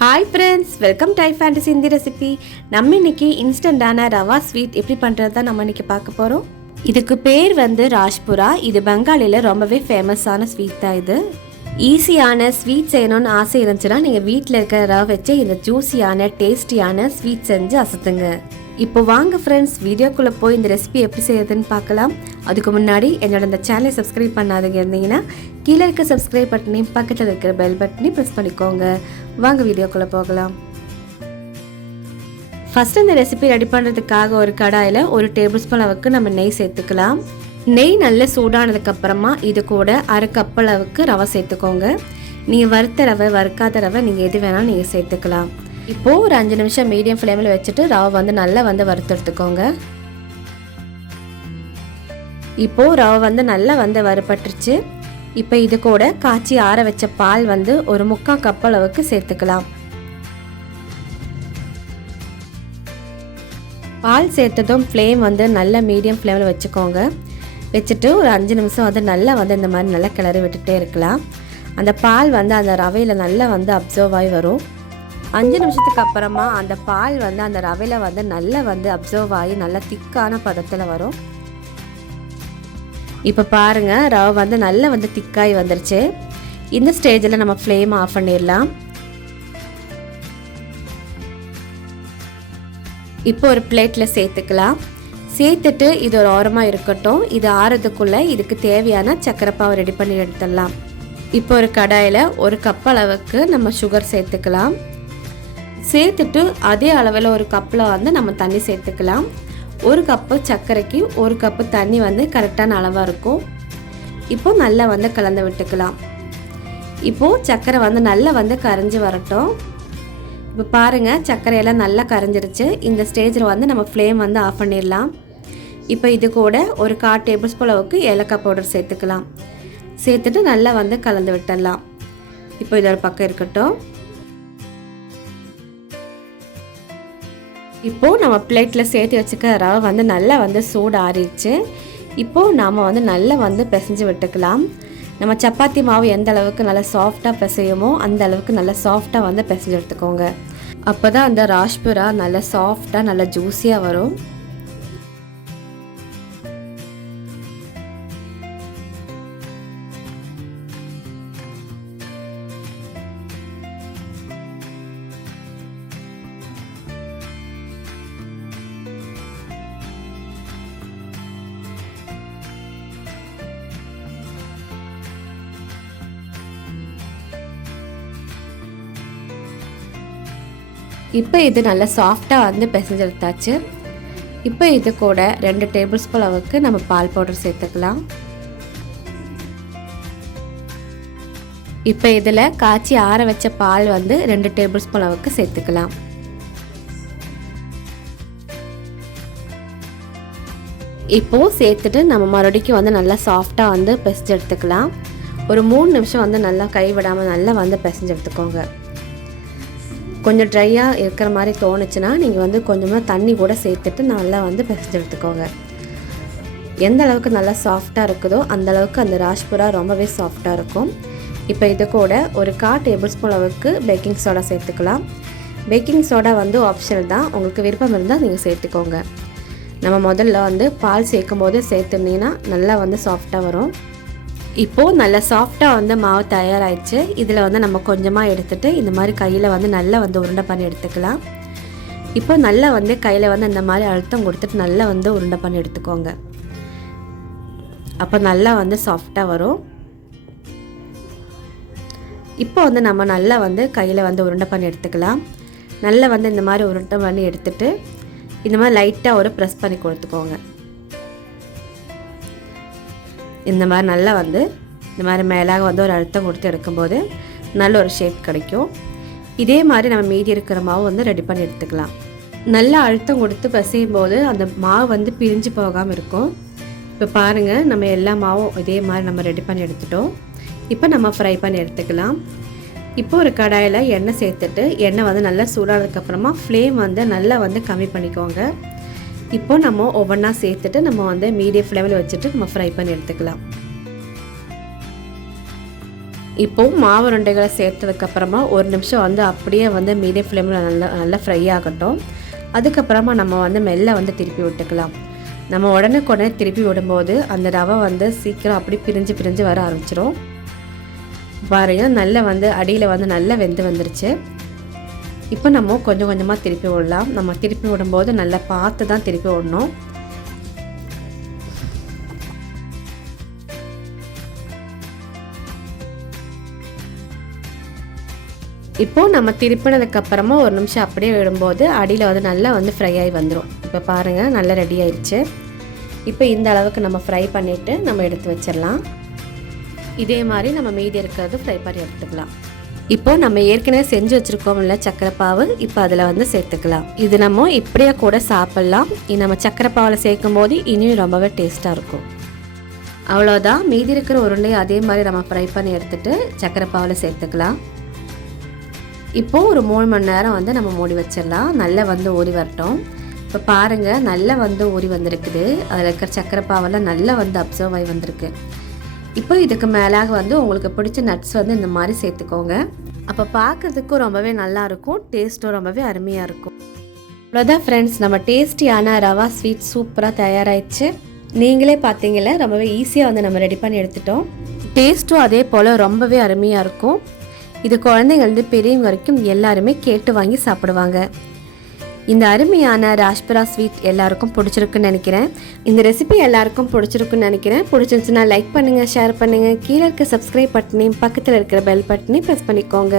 Hi friends, welcome to Fantasy in the recipe. நம்ம இன்னைக்கு இன்ஸ்டன்டான rava sweet எப்படி பண்றதா நம்ம இன்னைக்கு பார்க்க போறோம். இதுக்கு பேர் வந்து rasbora. இது பெங்காலில ரொம்பவே ஃபேமஸான ஸ்வீட் தான் இது. ஈஸியான ஸ்வீட் செய்யணும்னு ஆசை இருந்துச்சுன்னா நீங்க வீட்ல இருக்க ரவை வச்சு இந்த ஜூஸியான டேஸ்டியான ஸ்வீட் செஞ்சு அசத்துங்க. இப்போ வாங்க ஃப்ரெண்ட்ஸ், வீடியோக்குள்ளே போய் இந்த ரெசிபி எப்படி செய்யறதுன்னு பார்க்கலாம். அதுக்கு முன்னாடி என்னோட இந்த சேனலை சப்ஸ்கிரைப் பண்ணாதீங்க இருந்தீங்கன்னா கீழே இருக்க சப்ஸ்கிரைப் பட்டனையும் பக்கத்தில் இருக்கிற பெல் பட்டனையும் ப்ரெஸ் பண்ணிக்கோங்க. வாங்க வீடியோக்குள்ளே போகலாம். ஃபஸ்ட்டு இந்த ரெசிபி ரெடி பண்ணுறதுக்காக ஒரு கடாயில் 1 டேபிள் ஸ்பூன் அளவுக்கு நம்ம நெய் சேர்த்துக்கலாம். நெய் நல்ல சூடானதுக்கப்புறமா இது கூட 1/2 கப் அளவுக்கு ரவை சேர்த்துக்கோங்க. நீங்கள் வறுத்த ரவை வறுக்காத ரவை நீங்கள் எது வேணாலும் நீங்கள் சேர்த்துக்கலாம். இப்போது ஒரு 5 நிமிஷம் மீடியம் ஃப்ளேமில் வச்சுட்டு ரவை வந்து நல்லா வறுத்து எடுத்துக்கோங்க. இப்போது ரவை வந்து நல்லா வறுபட்டுருச்சு. இப்போ இது கூட காய்ச்சி ஆற வச்ச பால் வந்து ஒரு 3/4 கப் அளவுக்கு சேர்த்துக்கலாம். பால் சேர்த்ததும் ஃப்ளேம் வந்து நல்ல மீடியம் ஃப்ளேமில் வச்சுக்கோங்க. வச்சுட்டு ஒரு 5 நிமிஷம் வந்து நல்லா இந்த மாதிரி நல்லா கிளறி விட்டுட்டே இருக்கலாம். அந்த பால் வந்து அந்த ரவையில் நல்லா அப்சர்வ் ஆகி வரும். 5 நிமிஷத்துக்கு அப்புறமா அந்த பால் வந்து அந்த ரவையில் வந்து நல்லா அப்சர்வ் ஆகி நல்லா திக்கான பதத்தில் வரும். இப்போ பாருங்கள், ரவை வந்து நல்லா திக்காகி வந்துருச்சு. இந்த ஸ்டேஜில் நம்ம ஃப்ளேம் ஆஃப் பண்ணிடலாம். இப்போ ஒரு பிளேட்டில் சேர்த்துக்கலாம். சேர்த்துட்டு இது ஒரு ஓரமாக இருக்கட்டும். இது ஆறதுக்குள்ளே இதுக்கு தேவையான சர்க்கரை பாவு ரெடி பண்ணி எடுத்துடலாம். இப்போ ஒரு கடாயில் 1 கப் அளவுக்கு நம்ம சுகர் சேர்த்துக்கலாம். சேர்த்துட்டு அதே அளவில் ஒரு கப்பில் வந்து நம்ம தண்ணி சேர்த்துக்கலாம். 1 கப்பு சர்க்கரைக்கு 1 கப்பு தண்ணி வந்து கரெக்டான அளவாக இருக்கும். இப்போ நல்லா கலந்து விட்டுக்கலாம். இப்போது சர்க்கரை வந்து நல்லா கரைஞ்சி வரட்டும். இப்போ பாருங்கள், சர்க்கரையெல்லாம் நல்லா கரைஞ்சிருச்சு. இந்த ஸ்டேஜில் வந்து நம்ம ஃப்ளேம் வந்து ஆஃப் பண்ணிடலாம். இப்போ இது கூட ஒரு 1/4 டேபிள் ஸ்பூன் அளவுக்கு ஏலக்காய் பவுடர் சேர்த்துக்கலாம். சேர்த்துட்டு நல்லா கலந்து விட்டுடலாம். இப்போ இதோட பக்கம் இருக்கட்டும். இப்போது நம்ம பிளேட்டில் சேர்த்து வச்சுக்க ரவை வந்து நல்லா சூடு ஆறிடுச்சு. இப்போது நாம் நல்லா பிசைஞ்சு விட்டுக்கலாம். நம்ம சப்பாத்தி மாவு எந்த அளவுக்கு நல்லா சாஃப்டாக பிசையுமோ அந்த அளவுக்கு நல்லா சாஃப்டாக பிசைஞ்சு எடுத்துக்கோங்க. அப்போ தான் அந்த rasbora நல்லா சாஃப்டாக நல்லா ஜூஸியாக வரும். இப்போ இது நல்லா சாஃப்டாக பிசைஞ்சு எடுத்தாச்சு. இப்போ இது கூட 2 டேபிள் ஸ்பூன் அளவுக்கு நம்ம பால் பவுடர் சேர்த்துக்கலாம். இப்போ இதில் காய்ச்சி ஆற வச்ச பால் வந்து 2 டேபிள் ஸ்பூன் அளவுக்கு சேர்த்துக்கலாம். இப்போது சேர்த்துட்டு நம்ம மறுபடிக்கும் நல்லா சாஃப்டாக பிசைஞ்சு எடுத்துக்கலாம். ஒரு 3 நிமிஷம் நல்லா கைவிடாமல் நல்லா பிசைஞ்சு எடுத்துக்கோங்க. கொஞ்சம் ட்ரையாக இருக்கிற மாதிரி தோணுச்சுன்னா நீங்கள் கொஞ்சமாக தண்ணி கூட சேர்த்துட்டு நல்லா பிசைஞ்சு எடுத்துக்கோங்க. எந்த அளவுக்கு நல்லா சாஃப்டாக இருக்குதோ அந்த அளவுக்கு அந்த rasbora ரொம்பவே சாஃப்டாக இருக்கும். இப்போ இது கூட ஒரு 1/4 டேபிள் ஸ்பூன் அளவுக்கு பேக்கிங் சோடா சேர்த்துக்கலாம். பேக்கிங் சோடா ஆப்ஷனல் தான், உங்களுக்கு விருப்பம் இருந்தால் நீங்கள் சேர்த்துக்கோங்க. நம்ம முதல்ல பால் சேர்க்கும் போது சேர்த்துனீங்கன்னா நல்லா சாஃப்டாக வரும். இப்போது நல்லா சாஃப்டாக மாவு தயாராகிடுச்சு. இதில் நம்ம கொஞ்சமாக எடுத்துகிட்டு இந்த மாதிரி கையில் நல்லா உருண்டை பண்ணி எடுத்துக்கலாம். இப்போ நல்லா கையில் இந்த மாதிரி அழுத்தம் கொடுத்துட்டு நல்லா உருண்டை பண்ணி எடுத்துக்கோங்க. அப்போ நல்லா சாஃப்டாக வரும். இப்போ நம்ம நல்லா கையில் உருண்டை பண்ணி எடுத்துக்கலாம். நல்லா இந்த மாதிரி உருண்டை பண்ணி எடுத்துகிட்டு இந்த மாதிரி லைட்டாக ஒரு ப்ரெஸ் பண்ணி கொடுத்துக்கோங்க. இந்த மாதிரி நல்லா இந்த மாதிரி மேலாக ஒரு அழுத்தம் கொடுத்து எடுக்கும்போது நல்ல ஒரு ஷேப் கிடைக்கும். இதே மாதிரி நம்ம மீதி இருக்கிற மாவு ரெடி பண்ணி எடுத்துக்கலாம். நல்லா அழுத்தம் கொடுத்து பிசையும் போது அந்த மாவு பிரிஞ்சு போகாமல் இருக்கும். இப்போ பாருங்கள், நம்ம எல்லா மாவும் இதே மாதிரி நம்ம ரெடி பண்ணி எடுத்துட்டோம். இப்போ நம்ம ஃப்ரை பண்ணி எடுத்துக்கலாம். இப்போ ஒரு கடாயில் எண்ணெய் சேர்த்துட்டு எண்ணெய் நல்லா சூடானதுக்கப்புறமா ஃப்ளேம் நல்லா கம்மி பண்ணிக்கோங்க. இப்போ நம்ம ஒவ்வொன்றா சேர்த்துட்டு நம்ம மீடியம் ஃப்ளேமில் வச்சுட்டு நம்ம ஃப்ரை பண்ணி எடுத்துக்கலாம். இப்போது மாவு உருண்டைகளை சேர்த்ததுக்கப்புறமா ஒரு நிமிஷம் வந்து அப்படியே வந்து மீடியம் ஃப்ளேமில் நல்லா ஃப்ரை ஆகட்டும். அதுக்கப்புறமா நம்ம வந்து மெல்ல வந்து திருப்பி விட்டுக்கலாம். நம்ம உடனே திருப்பி விடும்போது அந்த ரவை வந்து சீக்கிரம் அப்படி பிரிஞ்சு வர ஆரம்பிச்சிடும். பாருங்க, நல்லா வந்து அடியில் வந்து நல்லா வெந்து வந்துருச்சு. இப்போ நம்ம கொஞ்சம் கொஞ்சமாக திருப்பி விடலாம். நம்ம திருப்பி விடும்போது நல்லா பார்த்து தான் திருப்பி விடணும். இப்போது நம்ம திருப்பினதுக்கப்புறமா ஒரு நிமிஷம் அப்படியே விடும்போது அடியில் வந்து நல்லா வந்து ஃப்ரை ஆகி வந்துடும். இப்போ பாருங்கள், நல்லா ரெடி ஆயிடுச்சு. இப்போ இந்த அளவுக்கு நம்ம ஃப்ரை பண்ணிவிட்டு நம்ம எடுத்து வச்சிடலாம். இதே மாதிரி நம்ம மீதி இருக்கிறது ஃப்ரை பண்ணி எடுத்துக்கலாம். இப்போது நம்ம ஏற்கனவே செஞ்சு வச்சுருக்கோம்ல சக்கரை பாவு, இப்போ அதில் வந்து சேர்த்துக்கலாம். இது நம்ம இப்படியே கூட சாப்பிட்லாம். நம்ம சக்கரை பாவில் சேர்க்கும் போது இன்னும் ரொம்பவே டேஸ்ட்டாக இருக்கும். அவ்வளோதான், மீதி இருக்கிற உருண்டையை அதே மாதிரி நம்ம ஃப்ரை பண்ணி எடுத்துகிட்டு சக்கரை பாவில் சேர்த்துக்கலாம். இப்போது ஒரு 3 மணி நேரம் வந்து நம்ம மூடி வச்சிடலாம். நல்லா வந்து ஊறி வரட்டும். இப்போ பாருங்கள், நல்லா வந்து ஊறி வந்திருக்குது. அதில் இருக்கிற சக்கரை பாவெல்லாம் நல்லா வந்து அப்சர்வ் ஆகி வந்திருக்கு. இப்போ இதுக்கு மேலாக வந்து உங்களுக்கு பிடிச்ச நட்ஸ் வந்து இந்த மாதிரி சேர்த்துக்கோங்க. அப்போ பார்க்குறதுக்கும் ரொம்பவே நல்லாயிருக்கும், டேஸ்ட்டும் ரொம்பவே அருமையாக இருக்கும். அவ்வளோதான் ஃப்ரெண்ட்ஸ், நம்ம டேஸ்டியான ரவா ஸ்வீட் சூப்பராக தயாராகிடுச்சு. நீங்களே பார்த்தீங்களா, ரொம்பவே ஈஸியாக வந்து நம்ம ரெடி பண்ணி எடுத்துட்டோம். டேஸ்ட்டும் அதே போல் ரொம்பவே அருமையாக இருக்கும். இது குழந்தைங்கள்ந்து பெரியவங்க வரைக்கும் எல்லாருமே கேட்டு வாங்கி சாப்பிடுவாங்க. இந்த அருமையான ராஸ்பரா ஸ்வீட் எல்லாருக்கும் பிடிச்சிருக்குன்னு நினைக்கிறேன். இந்த ரெசிபி எல்லாருக்கும் பிடிச்சிருக்குன்னு நினைக்கிறேன். பிடிச்சிருந்துச்சுன்னா லைக் பண்ணுங்கள், ஷேர் பண்ணுங்கள். கீழே இருக்க சப்ஸ்கிரைப் பட்டனையும் பக்கத்தில் இருக்கிற பெல் பட்டனையும் ப்ரெஸ் பண்ணிக்கோங்க.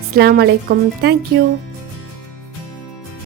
அஸ்ஸலாமு அலைக்கும். தேங்க்யூ.